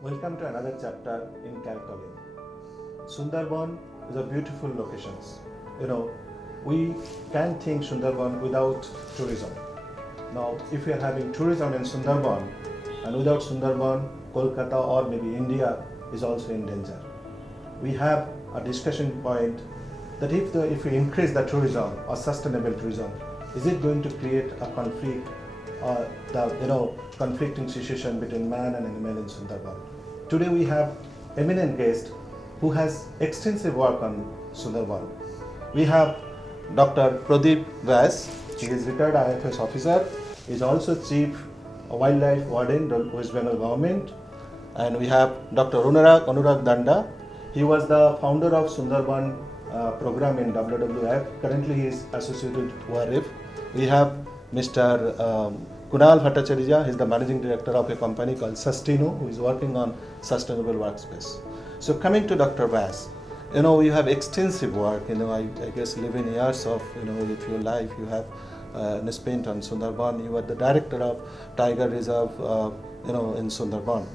Welcome to another chapter in Calculin. Sundarban is a beautiful location. We can't think Sundarban without tourism. Now, if we are having tourism in Sundarban, and without Sundarban, Kolkata or maybe India is also in danger. We have a discussion point that if we increase the tourism or sustainable tourism, is it going to create a conflict or the conflicting situation between man and animal in Sundarban? Today we have eminent guest who has extensive work on Sundarban. We have Dr. Pradeep Vyas. He is retired IFS officer. He is also Chief Wildlife Warden, West Bengal Government. And we have Dr. Anurag Danda. He was the founder of Sundarban program in WWF. Currently he is associated with ORF. We have Mr. Kunal Bhattacharya. He is the managing director of a company called Sustino, who is working on sustainable workspace. So coming to Dr. Vyas, you have extensive work. I guess 11 years of if your life you have spent on Sundarban. You are the director of Tiger Reserve, in Sundarban.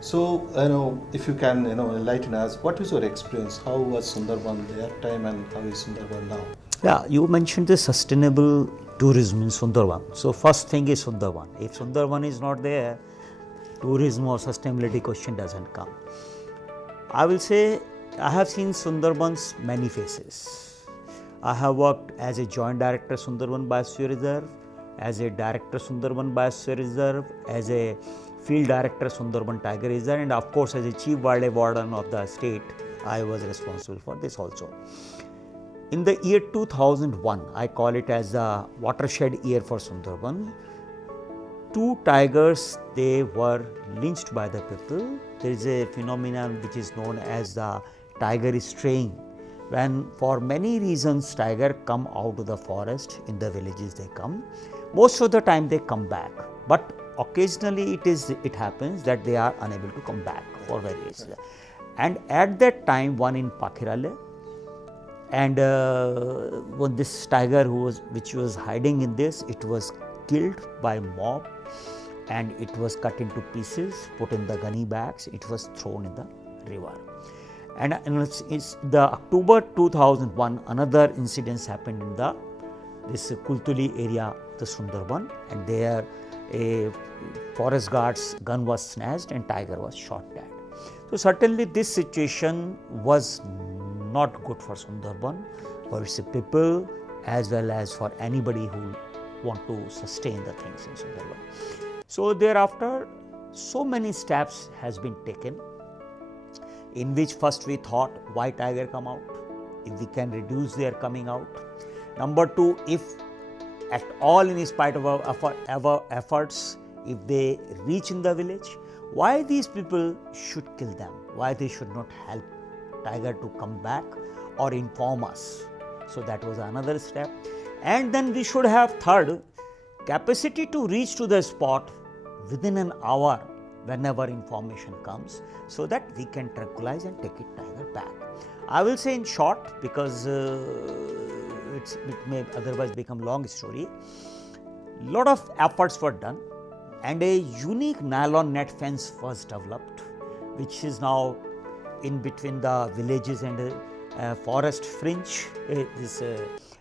So if you can enlighten us, what is your experience? How was Sundarban that time and how is Sundarban now? Yeah, you mentioned the sustainable tourism in Sundarban. So first thing is Sundarban. If Sundarban is not there, tourism or sustainability question doesn't come. I will say I have seen Sundarban's many faces. I have worked as a joint director Sundarban Biosphere Reserve, as a director Sundarban Biosphere Reserve, as a field director Sundarban Tiger Reserve, and of course as a chief wildlife warden of the state, I was responsible for this also. In the year 2001, I call it as a watershed year for Sundarban. 2 tigers, they were lynched by the people. There is a phenomenon which is known as the tiger straying. When for many reasons tiger come out of the forest, in the villages they come. Most of the time they come back, but occasionally it happens that they are unable to come back for various reasons. And at that time, one in Pakhirale, and when this tiger which was hiding in this, it was killed by mob and it was cut into pieces, put in the gunny bags, it was thrown in the river. And it's the October 2001, another incident happened in this Kultuli area, the Sundarban, and there a forest guard's gun was snatched and tiger was shot dead. So certainly this situation was not good for Sundarban, for its people as well as for anybody who want to sustain the things in Sundarban. So thereafter, so many steps has been taken, in which first we thought why tiger come out, if we can reduce their coming out. Number 2, if at all in spite of our efforts, if they reach in the village, why these people should kill them, why they should not help tiger to come back or inform us. So that was another step. And then we should have third, capacity to reach to the spot within an hour whenever information comes, so that we can tranquilize and take it tiger back. I will say in short, because it may otherwise become long story. Lot of efforts were done and a unique nylon net fence was developed, which is now in between the villages and forest fringe, this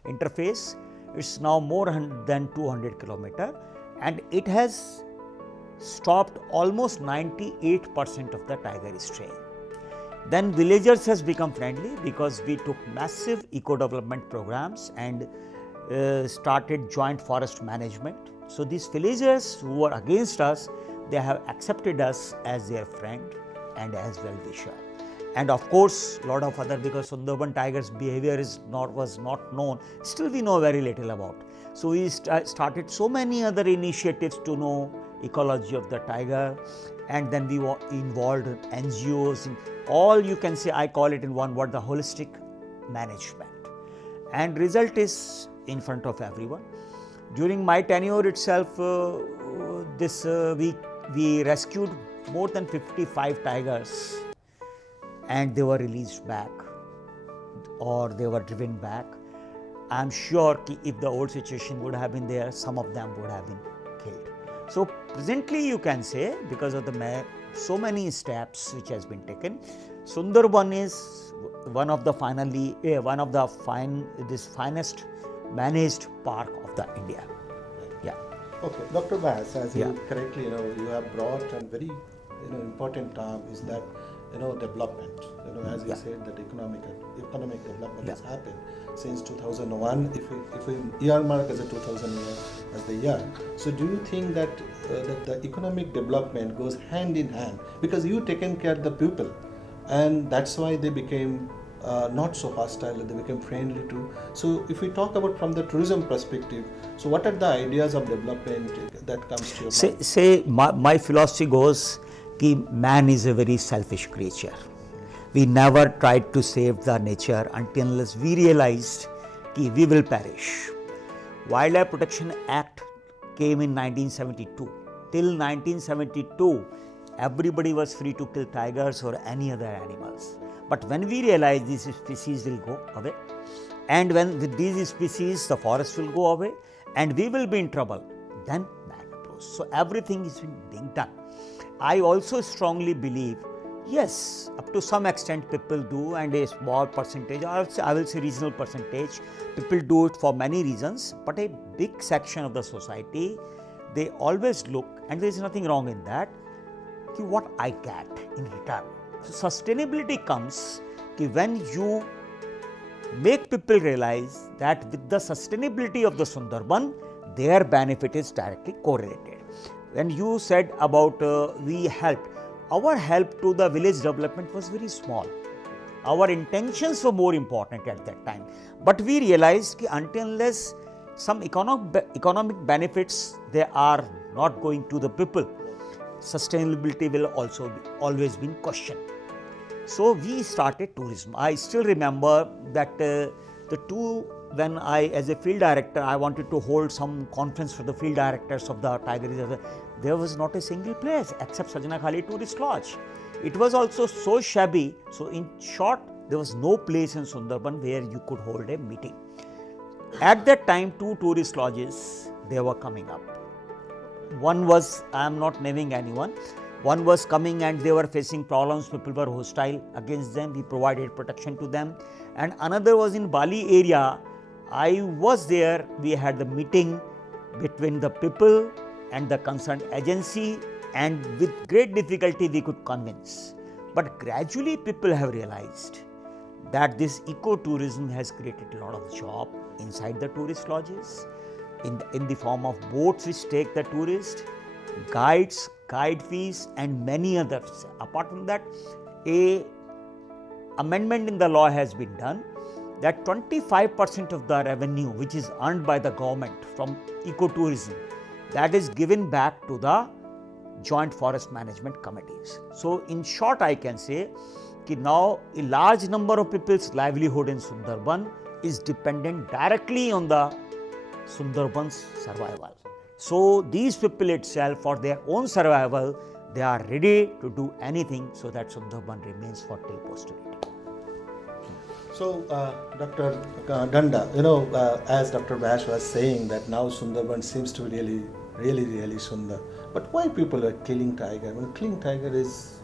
interface. It's now more than 200 kilometers and it has stopped almost 98% of the tiger straying. Then villagers has become friendly because we took massive eco-development programs and started joint forest management. So these villagers who were against us, they have accepted us as their friend and as well-wisher. And of course, lot of other, because Sundarban tiger's behavior was not known, still we know very little about. So we started so many other initiatives to know ecology of the tiger, and then we were involved in NGOs, in all, you can say, I call it in one word, the holistic management. And result is in front of everyone. During my tenure itself, we rescued more than 55 tigers and they were released back or they were driven back. I am sure if the old situation would have been there, some of them would have been killed. So presently you can say, because of the so many steps which has been taken. Sundarban is one of the finest managed park of the India. Yeah. Okay, Dr. Bass, as Yeah. you correctly, you have brought and very, important term is that, development. As you Yeah. said, that economic development has Yeah. happened since 2001. If we earmark as a 2000 year as the year, so do you think that that the economic development goes hand in hand because you taken care of the people, and that's why they became not so hostile, they became friendly too. So if we talk about from the tourism perspective, so what are the ideas of development that comes to your mind? My philosophy goes that man is a very selfish creature. We never tried to save the nature until unless we realized that we will perish. Wildlife Protection Act came in 1972. Till 1972, everybody was free to kill tigers or any other animals. But when we realized these species will go away, and when with these species the forest will go away, and we will be in trouble, then man approach. So everything is being done. I also strongly believe, yes, up to some extent people do, and a small percentage, or I will say reasonable percentage, people do it for many reasons, but a big section of the society, they always look, and there is nothing wrong in that, what I get in return. So sustainability comes when you make people realize that with the sustainability of the Sundarban, their benefit is directly correlated. When you said about we helped, our help to the village development was very small. Our intentions were more important at that time. But we realized that until unless some economic benefits they are not going to the people, sustainability will also always be in question. So we started tourism. I still remember that when I, as a field director, I wanted to hold some conference for the field directors of the tiger reserve. There was not a single place except Sajna Khali Tourist Lodge. It was also so shabby. So in short, there was no place in Sundarban where you could hold a meeting. At that time, 2 tourist lodges, they were coming up. One was, I am not naming anyone, one was coming and they were facing problems, people were hostile against them, we provided protection to them. And another was in Bali area, I was there, we had the meeting between the people and the concerned agency, and with great difficulty we could convince. But gradually people have realized that this ecotourism has created a lot of job inside the tourist lodges, in the form of boats which take the tourist, guides, guide fees and many others. Apart from that, a amendment in the law has been done that 25% of the revenue which is earned by the government from ecotourism, that is given back to the joint forest management committees. So in short, I can say that now a large number of people's livelihood in Sundarban is dependent directly on the Sundarban's survival. So these people itself, for their own survival, they are ready to do anything so that Sundarban remains for till posterity. So, Dr. Danda, as Dr. Bash was saying that now Sundarban seems to be really Sundar. But why people are killing tiger? Well, killing tiger is,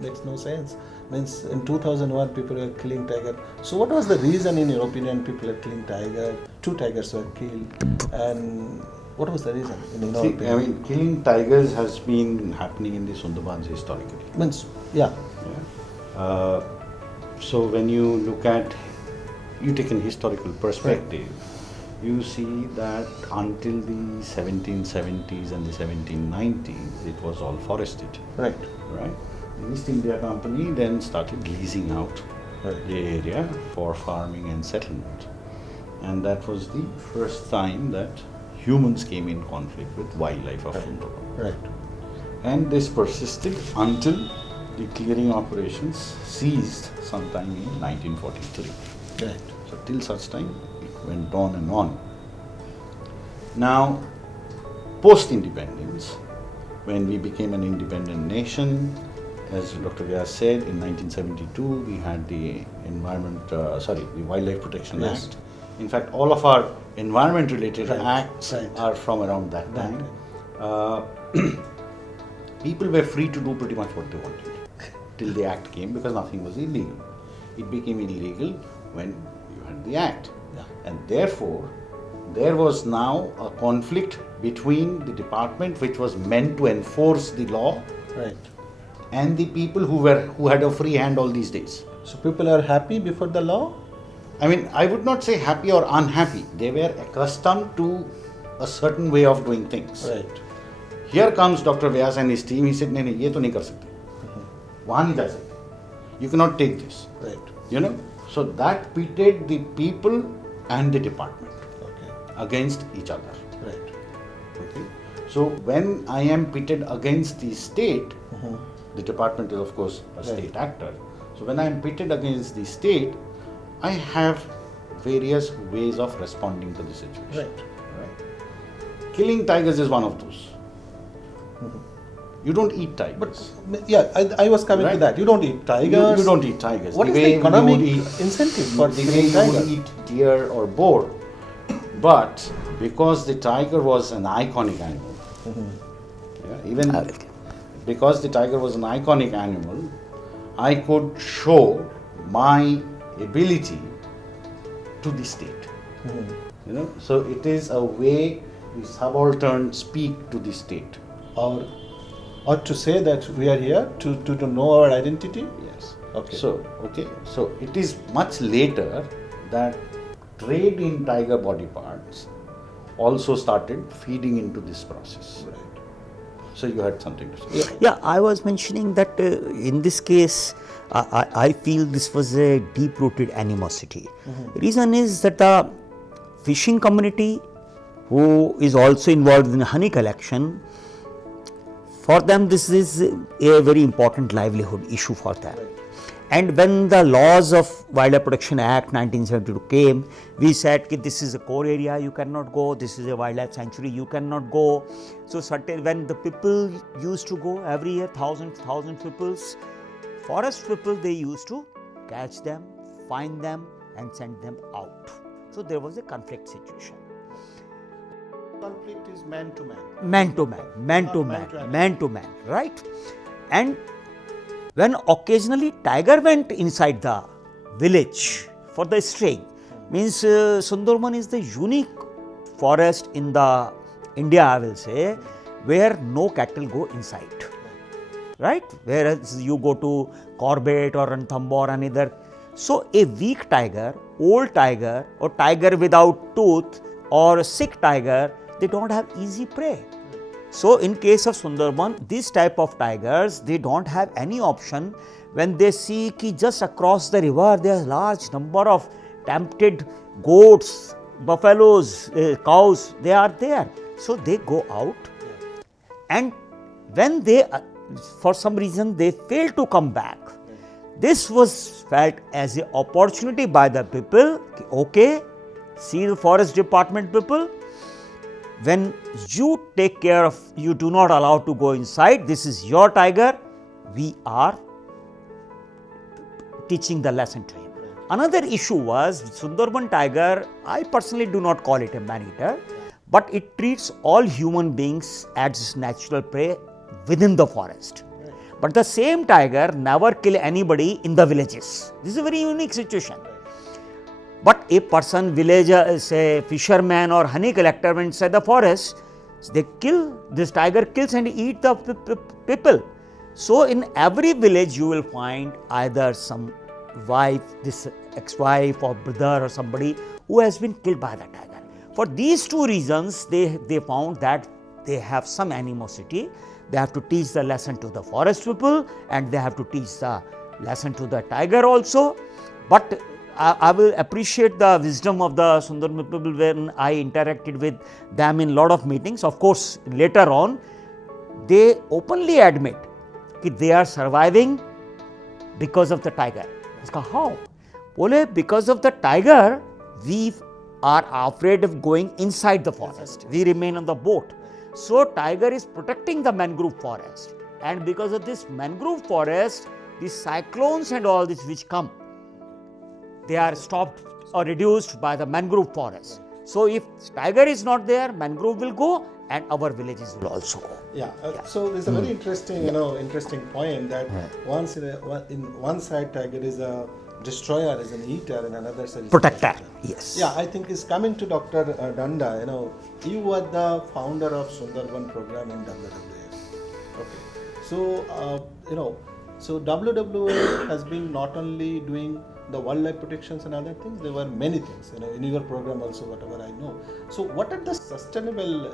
makes no sense. Means in 2001 people were killing tiger. So what was the reason in your opinion people are killing tiger? 2 tigers were killed, and what was the reason in your opinion? I mean, killing tigers has been happening in the Sundarbans historically. Means, yeah. So when you look at, you take an historical perspective, you see that until the 1770s and the 1790s, it was all forested. Right. The East India Company then started leasing out the area for farming and settlement. And that was the first time that humans came in conflict with wildlife of Sundarban. Right. And this persisted until the clearing operations ceased sometime in 1943. Right. So till such time it went on and on. Now, post-independence, when we became an independent nation, as Dr. Vyas said, in 1972 we had the Wildlife Protection Act. In fact, all of our environment-related acts are from around that time. people were free to do pretty much what they wanted till the act came, because nothing was illegal. It became illegal when you had the act. Yeah. And therefore, there was now a conflict between the department which was meant to enforce the law Right. and the people who had a free hand all these days. So people are happy before the law? I mean, I would not say happy or unhappy. They were accustomed to a certain way of doing things. Right. Here comes Dr. Vyas and his team. He said, "नहीं नहीं ये तो नहीं कर सकते, वहाँ नहीं जा सकते. You cannot take this." Right. You know, so that pitted the people and the department Okay. against each other. Right. Okay. So when I am pitted against the state, Mhm. the department is of course a Right. state actor. So when I am pitted against the state, I have various ways of responding to the situation. Right. Right. Killing tigers is one of those. You don't eat tigers. But yeah, I was coming to Right. that. You don't eat tigers. You don't eat tigers. What The is the way you economic would eat- incentive for the way killing you would tigers? eat deer or boar. But because the tiger was an iconic animal, yeah, even because the tiger was an iconic animal, I could show my ability to the state. You know, so it is a way the subalterns speak to the state. Or to say that we are here to know our identity? Yes. Okay. So it is much later that trade in tiger body parts also started feeding into this process. Right. So you had something to say. Yeah, I was mentioning that in this case, I feel this was a deep-rooted animosity. Reason is that the fishing community, who is also involved in honey collection, for them this is a very important livelihood issue for them. And when the laws of Wildlife Protection Act 1972 came, we said that this is a core area, you cannot go, this is a wildlife sanctuary, you cannot go. So certain, when the people used to go every year, thousand peoples, forest people, they used to catch them, find them and send them out. So there was a conflict situation. Conflict is man to man. Man to man, man to Not man, man to animal. man to man, right? And when occasionally tiger went inside the village for the straying, means Sundarban is the unique forest in the India, I will say, where no cattle go inside, right? Whereas you go to Corbett or Ranthambore or another. So a weak tiger, old tiger or tiger without tooth or a sick tiger, they don't have easy prey. So in case of Sundarban, this type of tigers, they don't have any option. When they see ki just across the river, there are large number of tempted goats, buffaloes, cows, they are there. So they go out, and when they, for some reason, they fail to come back. This was felt as an opportunity by the people. Okay, see the forest department people, when you take care of, you do not allow to go inside, this is your tiger, we are teaching the lesson to him. Another issue was Sundarban tiger, I personally do not call it a man-eater, but it treats all human beings as natural prey within the forest. But the same tiger never kill anybody in the villages. This is a very unique situation. But a person, villager, say fisherman or honey collector went inside the forest, they kill, this tiger kills and eat the people. So in every village you will find either some wife, this ex-wife or brother or somebody who has been killed by the tiger. For these two reasons, they found that they have some animosity. They have to teach the lesson to the forest people and they have to teach the lesson to the tiger also. But I will appreciate the wisdom of the Sundarban people when I interacted with them in lot of meetings. Of course, later on, they openly admit that they are surviving because of the tiger. How? Bole, because of the tiger, we are afraid of going inside the forest. We remain on the boat. So, tiger is protecting the mangrove forest. And because of this mangrove forest, the cyclones and all this which come, they are stopped or reduced by the mangrove forest. So, if tiger is not there, mangrove will go and our villages will also go. Yeah. So there's a very interesting, interesting point that once in one side tiger is a destroyer, is an eater, and another side is Protector. a protector. Yes. Yeah, I think it's coming to Dr. Danda. You were the founder of Sundarban program in WWF. Okay. So so WWF has been not only doing the wildlife protections and other things, there were many things, in your program also, whatever I know. So what are the sustainable,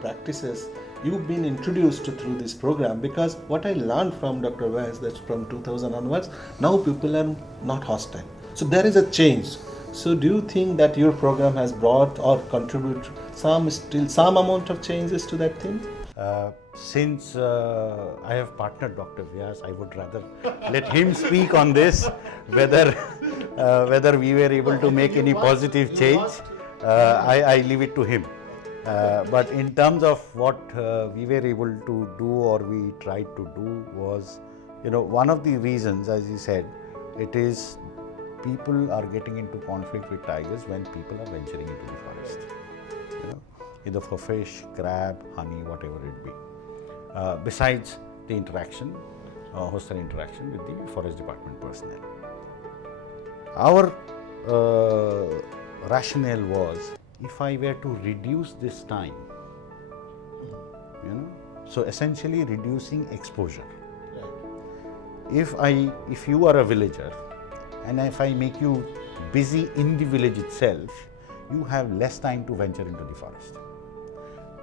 practices you've been introduced to through this program? Because what I learned from Dr. Vance, that's from 2000 onwards, now people are not hostile. So there is a change. So do you think that your program has brought or contributed some amount of changes to that thing? Since I have partnered Dr. Vyas, I would rather let him speak on this, whether we were able to make any positive change. I leave it to him. But in terms of what we were able to do or we tried to do was, one of the reasons, as you said, it is people are getting into conflict with tigers when people are venturing into the forest. Either for fish, crab, honey, whatever it be. Besides the interaction, hostile interaction with the forest department personnel. Our rationale was, if I were to reduce this time, so essentially reducing exposure. If you are a villager, and if I make you busy in the village itself, you have less time to venture into the forest.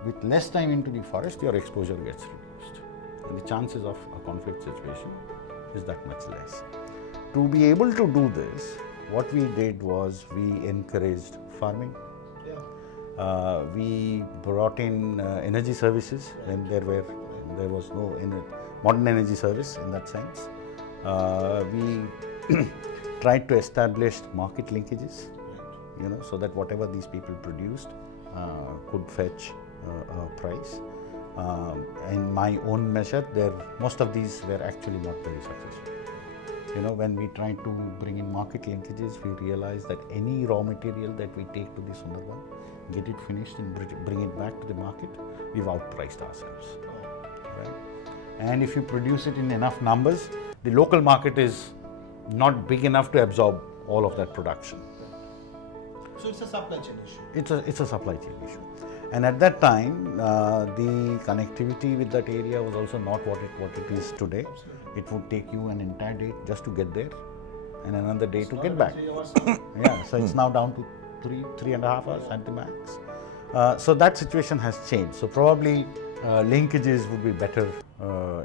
With less time into the forest, your exposure gets reduced, and the chances of a conflict situation is that much less. To be able to do this, what we did was we encouraged farming. We brought in energy services when there was no modern energy service in that sense. We tried to establish market linkages, so that whatever these people produced could fetch a price. In my own measure, most of these were actually not very successful. When we tried to bring in market linkages, we realized that any raw material that we take to the Sundarban, get it finished and bring it back to the market, we've outpriced ourselves. Right? And if you produce it in enough numbers, the local market is not big enough to absorb all of that production. So it's a supply chain issue. It's a supply chain issue. And at that time, the connectivity with that area was also not what it is today. Absolutely. It would take you an entire day just to get there and another day to get back. 3 hours. Yeah, so it's now down to 3.5 hours at the max. So that situation has changed. So probably linkages would be better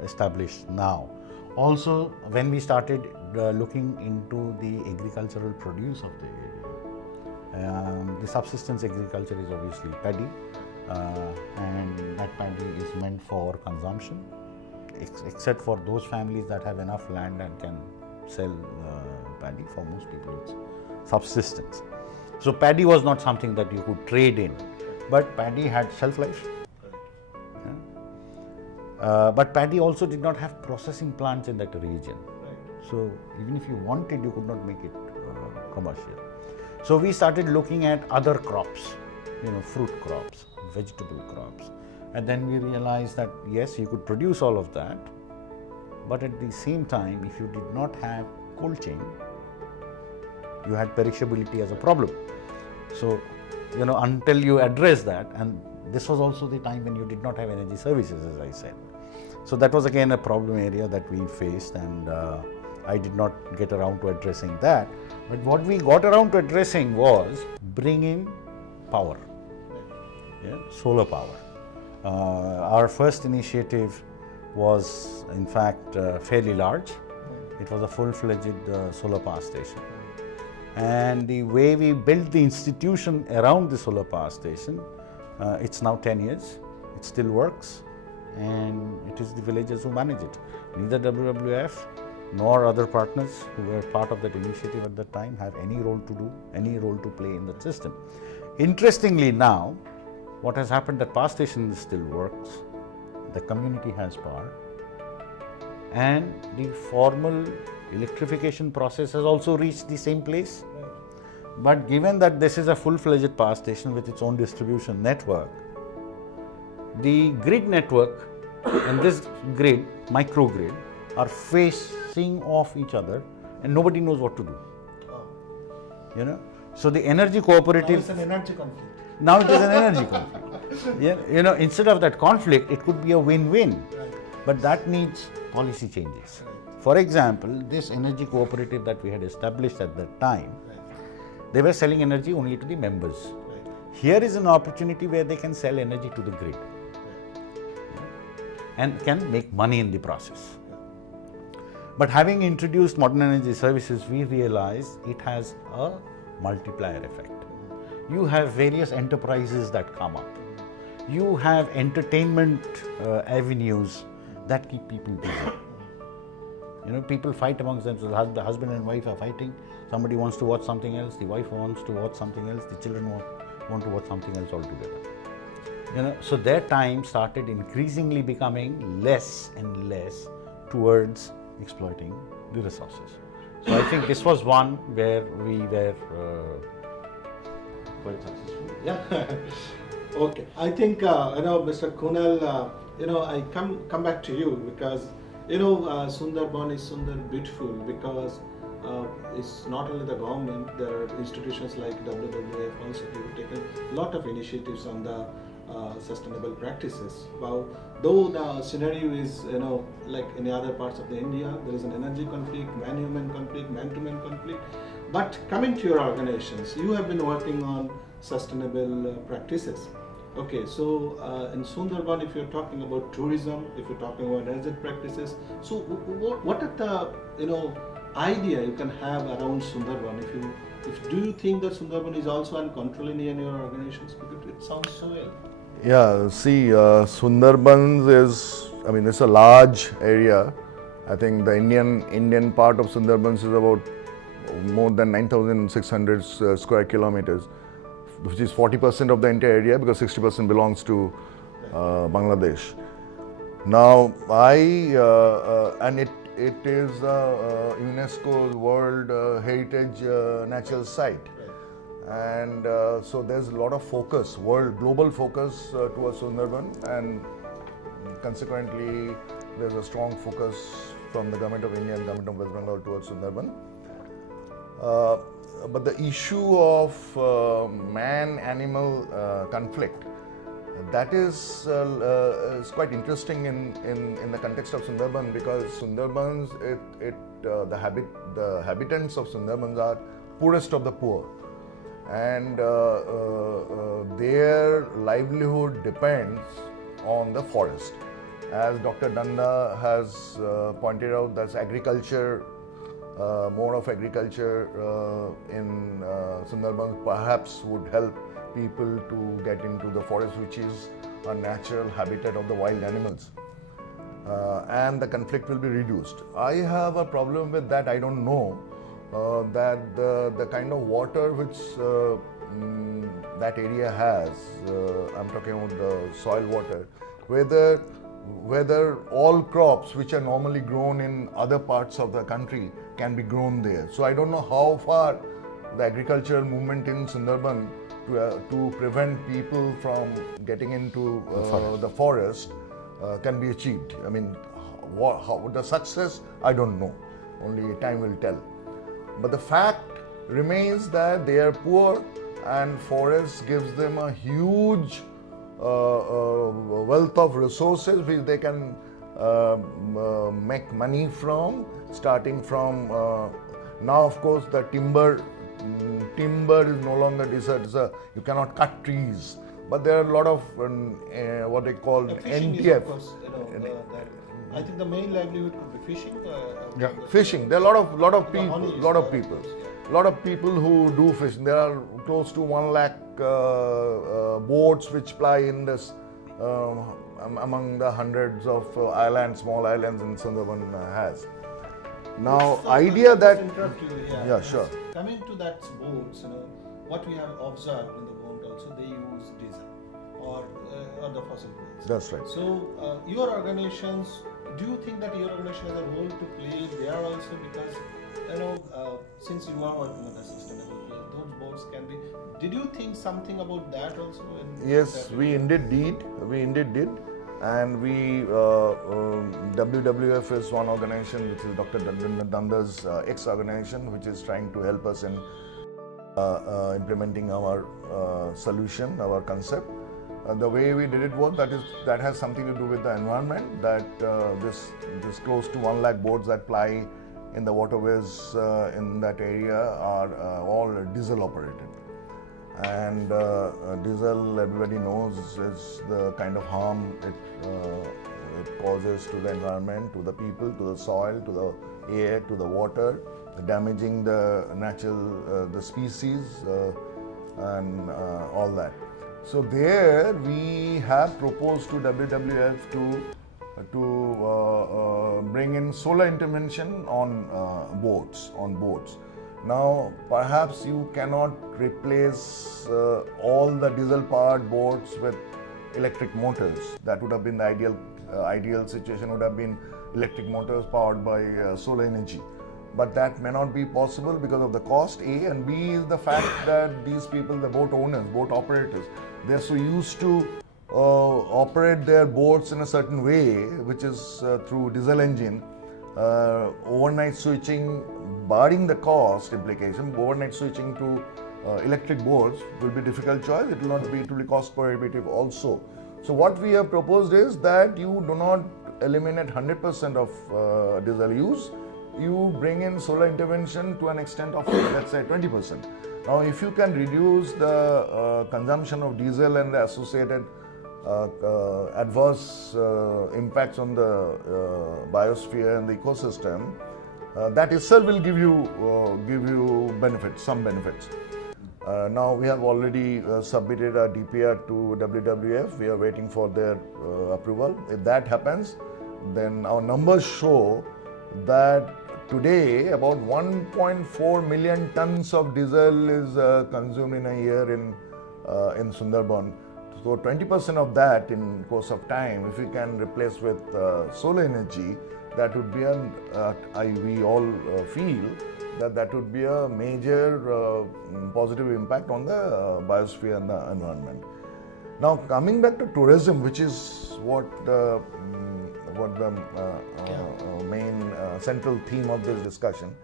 established now. Also, when we started looking into the agricultural produce of the area, the subsistence agriculture is obviously paddy, and that paddy is meant for consumption, except for those families that have enough land and can sell paddy. For most people, it's subsistence. So paddy was not something that you could trade in, but paddy had shelf life. But paddy also did not have processing plants in that region. So even if you wanted, you could not make it commercial. So we started looking at other crops, fruit crops, vegetable crops. And then we realized that yes, you could produce all of that, but at the same time, if you did not have cold chain, you had perishability as a problem. So, until you address that, and this was also the time when you did not have energy services, as I said. So that was again a problem area that we faced, and I did not get around to addressing that. But what we got around to addressing was bringing power, solar power. Our first initiative was in fact fairly large. It was a full-fledged solar power station. And the way we built the institution around the solar power station, it's now 10 years, it still works, and it is the villagers who manage it. Neither WWF nor other partners who were part of that initiative at that time have any role to play in that system. Interestingly now, what has happened, that power station still works, the community has power, and the formal electrification process has also reached the same place. But given that this is a full-fledged power station with its own distribution network, the grid network and this grid, microgrid, are facing off each other and nobody knows what to do. You know, so the energy cooperative. Now it's an energy conflict. Now it is an energy conflict. Yeah, you know, instead of that conflict, it could be a win-win. Right. But that needs policy changes. For example, this energy cooperative that we had established at that time, they were selling energy only to the members. Here is an opportunity where they can sell energy to the grid and can make money in the process. But having introduced modern energy services, we realize it has a multiplier effect. You have various enterprises that come up. You have entertainment avenues that keep people busy. You know, people fight amongst themselves. The husband and wife are fighting. Somebody wants to watch something else. The wife wants to watch something else. The children want to watch something else altogether. You know, so their time started increasingly becoming less and less towards exploiting the resources. So I think this was one where we were quite successful. Yeah. Okay. I think Mr. Kunal, I come back to you because Sundarban is Sundar beautiful because it's not only the government. There are institutions like WWF also who have taken a lot of initiatives on the sustainable practices. Though the scenario is like in other parts of the India, there is an energy conflict, man-human conflict, man-to-man conflict. But coming to your organizations, you have been working on sustainable practices. Okay, so in Sundarban, if you're talking about tourism, if you're talking about energy practices, so what are the idea you can have around Sundarban? Do you think that Sundarban is also uncontrolled in your organizations? Because it sounds so well. Yeah, see, Sundarbans is, it's a large area. I think the Indian part of Sundarbans is about more than 9,600 square kilometers, which is 40% of the entire area because 60% belongs to Bangladesh. Now, and it is UNESCO's World Heritage Natural Site. And so there's a lot of focus, global focus towards Sundarban, and consequently there's a strong focus from the Government of India and Government of West Bengal towards Sundarban. But the issue of man-animal conflict, that is quite interesting in the context of Sundarban, because Sundarbans, the habitants of Sundarbans are poorest of the poor, and their livelihood depends on the forest. As Dr. Danda has pointed out, that's agriculture, mode of agriculture in Sundarban perhaps would help people to get into the forest, which is a natural habitat of the wild animals, and the conflict will be reduced. I have a problem with that. I don't know that the kind of water which that area has, I'm talking about the soil water, whether all crops which are normally grown in other parts of the country can be grown there. So I don't know how far the agricultural movement in Sundarban to prevent people from getting into the forest can be achieved. I mean, how the success, I don't know. Only time will tell. But the fact remains that they are poor, and forest gives them a huge wealth of resources which they can make money from, starting from now. Of course, the timber is no longer desert. You cannot cut trees, but there are a lot of what they call NTF. I think the main livelihood could be fishing. Fishing. There are a lot of people who do fishing. There are close to 1 lakh boats which ply in this among the hundreds of small islands in Sundarban has. Now, so idea that yeah, sure. Coming to that boats, what we have observed in the boat also, they use diesel or the fossil fuels. That's right. So your organizations, do you think that your organization has a role to play there also? Because since you are working on the sustainable fuel, those boats can be Did you think something about that also? Yes, we indeed did. We indeed did. And WWF is one organization, which is Dr. Danda's ex-organization, which is trying to help us in implementing our solution, our concept. The way we did it was that has something to do with the environment. That this close to 1 lakh boats that ply in the waterways in that area are all diesel operated. And diesel, everybody knows, is the kind of harm it causes to the environment, to the people, to the soil, to the air, to the water, damaging the natural the species and all that. So there we have proposed to WWF to bring in solar intervention on boats. Now, perhaps you cannot replace all the diesel-powered boats with electric motors. That would have been the ideal situation. Would have been electric motors powered by solar energy. But that may not be possible because of the cost, A, and B is the fact that these people, the boat owners, boat operators, they're so used to operate their boats in a certain way, which is through diesel engine. Overnight switching, barring the cost implication, overnight switching to electric boats will be a difficult choice. It will be cost prohibitive also. So what we have proposed is that you do not eliminate 100% of diesel use. You bring in solar intervention to an extent of, let's say, 20%. Now, if you can reduce the consumption of diesel and the associated adverse impacts on the biosphere and the ecosystem, that itself will give you benefits, some benefits. Now we have already submitted a DPR to WWF. We are waiting for their approval. If that happens, then our numbers show that today about 1.4 million tons of diesel is consumed in a year in Sundarban. So 20% of that in course of time, if we can replace with solar energy, that would be we all feel that would be a major positive impact on the biosphere and the environment. Now coming back to tourism, which is what the main central theme of this discussion.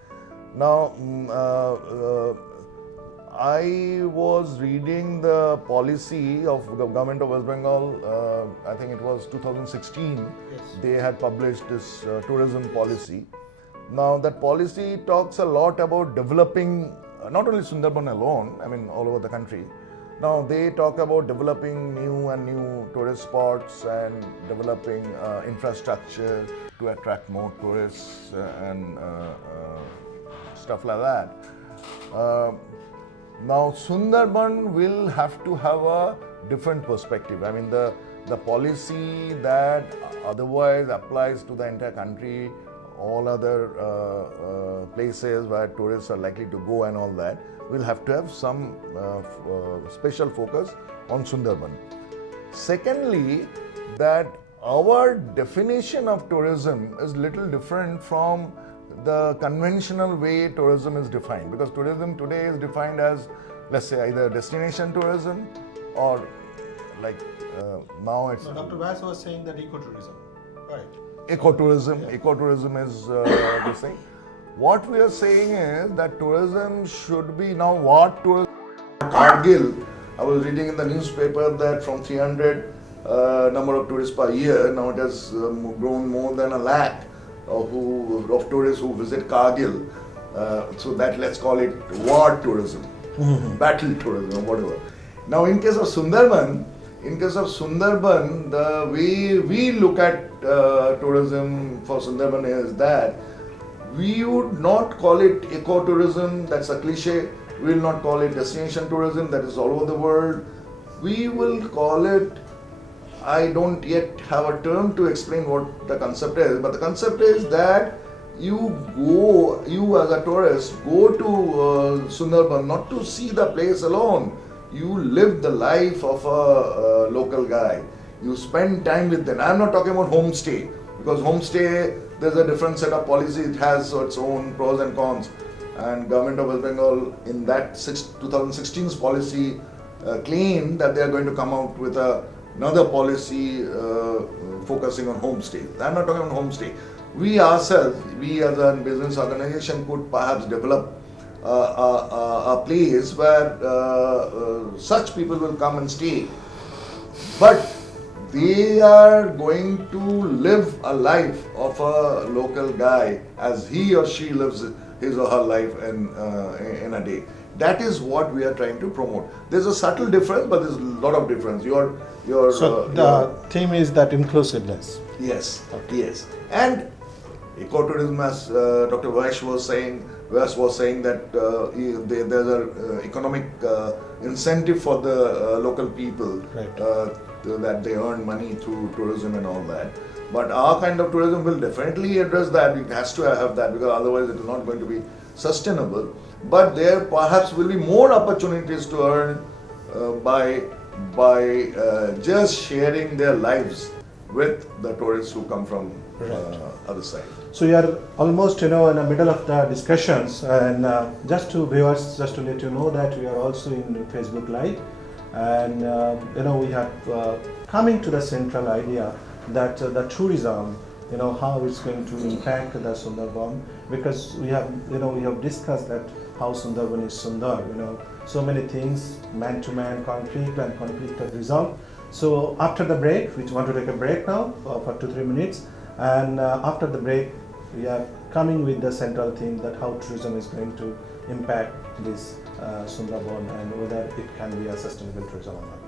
Now I was reading the policy of the government of West Bengal, I think it was 2016, Yes. They had published this tourism policy. Now that policy talks a lot about developing, not only Sundarban alone, I mean all over the country. Now they talk about developing new tourist spots and developing infrastructure to attract more tourists and stuff like that. Now Sundarban will have to have a different perspective. I mean the policy that otherwise applies to the entire country, all other places where tourists are likely to go and all that, will have to have some special focus on Sundarban. Secondly, that our definition of tourism is little different from the conventional way tourism is defined, because tourism today is defined as, let's say, either destination tourism or like now it's... No, Dr. Vyas was saying that ecotourism, right? Ecotourism. Yeah. Ecotourism is this thing. What we are saying is that tourism should be now what tourism. Kargil, I was reading in the newspaper that from 300 number of tourists per year, now it has grown more than 1 lakh of tourists who visit Kargil. So that, let's call it war tourism, battle tourism, whatever. Now in case of Sundarban, the way we look at tourism for Sundarban is that we would not call it ecotourism, that's a cliche. We will not call it destination tourism, that is all over the world. We will call it, I don't yet have a term to explain what the concept is, but the concept is that you as a tourist go to Sundarban not to see the place alone. You live the life of a local guy. You spend time with them. I'm not talking about homestay, because homestay, there's a different set of policy. It has its own pros and cons. and Government of West Bengal in that 2016's policy claimed that they are going to come out with another policy focusing on homestay. I'm not talking about homestay. We ourselves, we as a business organization could perhaps develop a place where such people will come and stay. But they are going to live a life of a local guy as he or she lives his or her life in a day. That is what we are trying to promote. There's a subtle difference, but there's a lot of difference. So the theme is that inclusiveness. Yes, yes. And ecotourism, as Dr. Vash was saying, that there's an economic incentive for the local people, Right. that they earn money through tourism and all that. But our kind of tourism will definitely address that. It has to have that, because otherwise it is not going to be sustainable. But there perhaps will be more opportunities to earn by just sharing their lives with the tourists who come from other side. So we are almost in the middle of the discussions, and just to viewers, just to let you know that we are also in Facebook Live, and we have coming to the central idea that the tourism, how it's going to impact the Sundarban, because we have discussed that how Sundarban is Sundar, so many things, man-to-man conflict and conflict are resolved. So after the break, we want to take a break now for 2-3 minutes, and after the break, we are coming with the central theme that how tourism is going to impact this Sundarban and whether it can be a sustainable tourism or not.